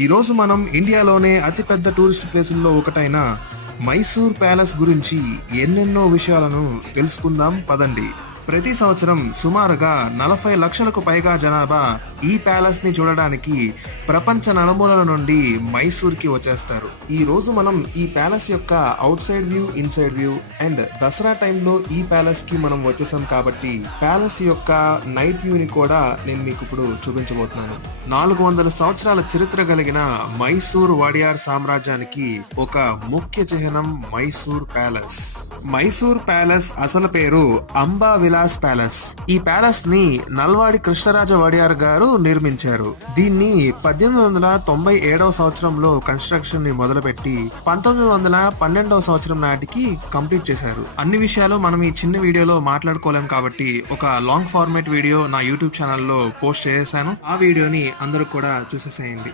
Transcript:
ఈ రోజు మనం ఇండియాలోనే అతిపెద్ద టూరిస్ట్ ప్లేసుల్లో ఒకటైన మైసూర్ ప్యాలెస్ గురించి ఎన్నెన్నో విషయాలను తెలుసుకుందాం పదండి. ప్రతి సంవత్సరం సుమారుగా 40 లక్షలకు పైగా జనాభా ఈ ప్యాలెస్ ని చూడడానికి ప్రపంచ నలుమూలల నుండి మైసూర్ కి వచ్చేస్తారు. ఈ రోజు మనం ఈ ప్యాలెస్ యొక్క out side view, inside view and Dasara టైంలో ఈ ప్యాలెస్ కి మనం వచ్చేసాం కాబట్టి ప్యాలెస్ యొక్క నైట్ వ్యూ ని కూడా నేను మీకు ఇప్పుడు చూపించబోతున్నాను. 400 సంవత్సరాల చరిత్ర కలిగిన మైసూర్ వాడియార్ సామ్రాజ్యానికి ఒక ముఖ్య చిహ్నం మైసూర్ ప్యాలెస్. మైసూర్ ప్యాలెస్ అసలు పేరు అంబా విలాస్ ప్యాలెస్. ఈ ప్యాలెస్ ని నల్వాడి కృష్ణరాజ వడియార్ గారు నిర్మించారు. దీన్ని 1897వ సంవత్సరంలో కన్స్ట్రక్షన్ ని మొదలుపెట్టి 1912వ సంవత్సరం నాటికి కంప్లీట్ చేశారు. అన్ని విషయాలు మనం ఈ చిన్న వీడియోలో మాట్లాడుకోలేం కాబట్టి ఒక లాంగ్ ఫార్మాట్ వీడియో నా యూట్యూబ్ ఛానల్లో పోస్ట్ చేశాను. ఆ వీడియోని అందరూ కూడా చూసేసేయండి.